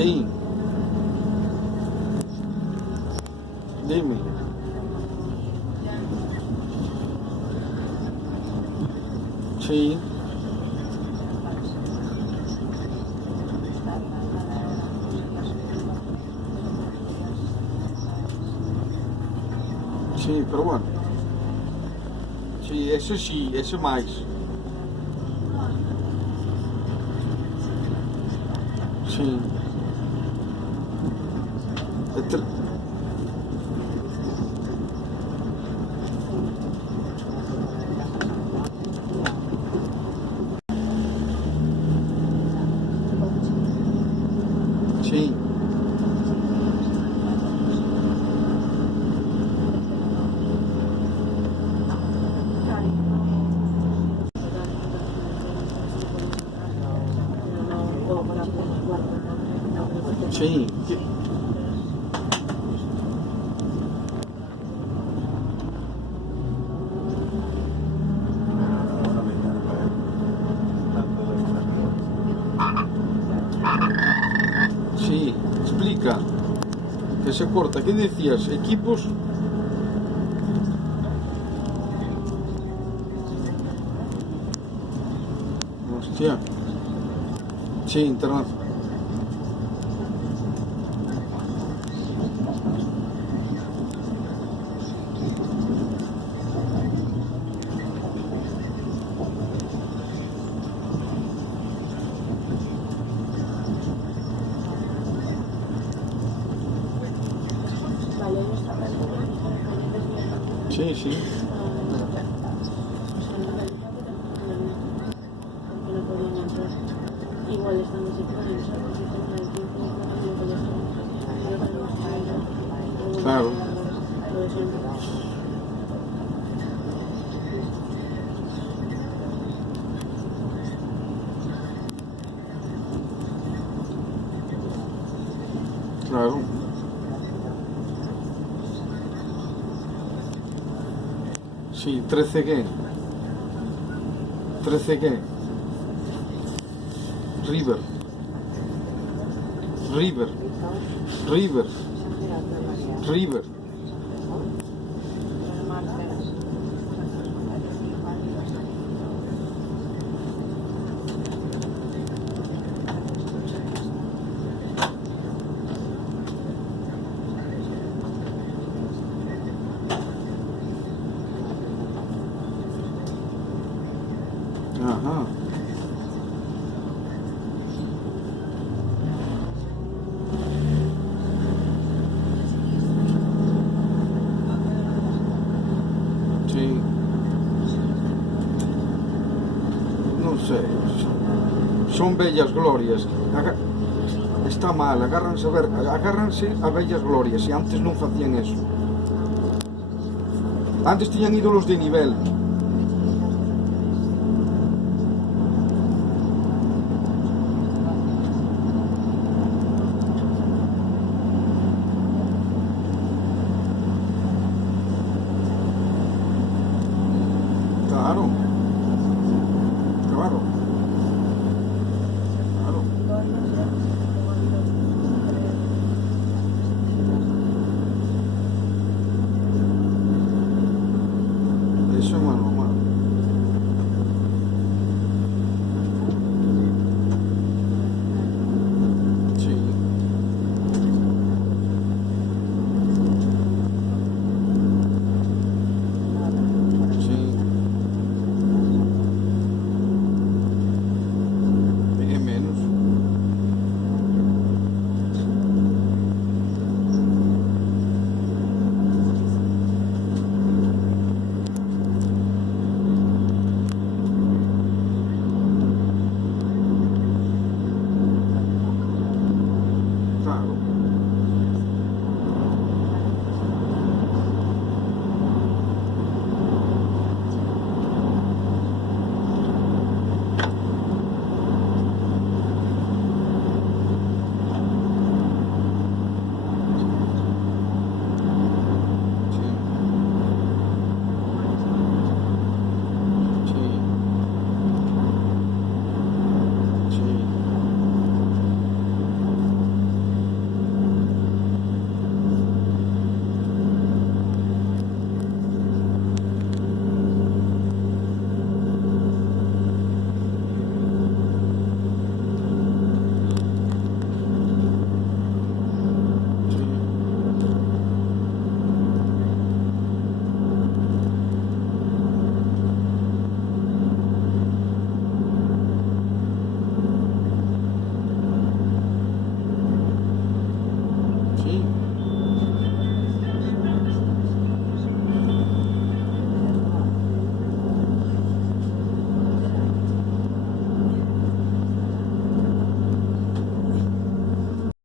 Sí. Dime. Sí. Sí, pero bueno. Sí, ese máis. Sí. E tre- Sí. Sí. Sí, explica. Que se corta. ¿Qué decías? Equipos. Hostia. Sí, internacional. Sí, sí. Igual estamos Claro. Claro. Sí, 13 qué. 13 qué. River. River. River. River. Ajá. Sí. No sé. Son bellas glorias. Está mal, agárranse a bellas glorias, e antes non facían eso. Antes tiñan ídolos de nivel.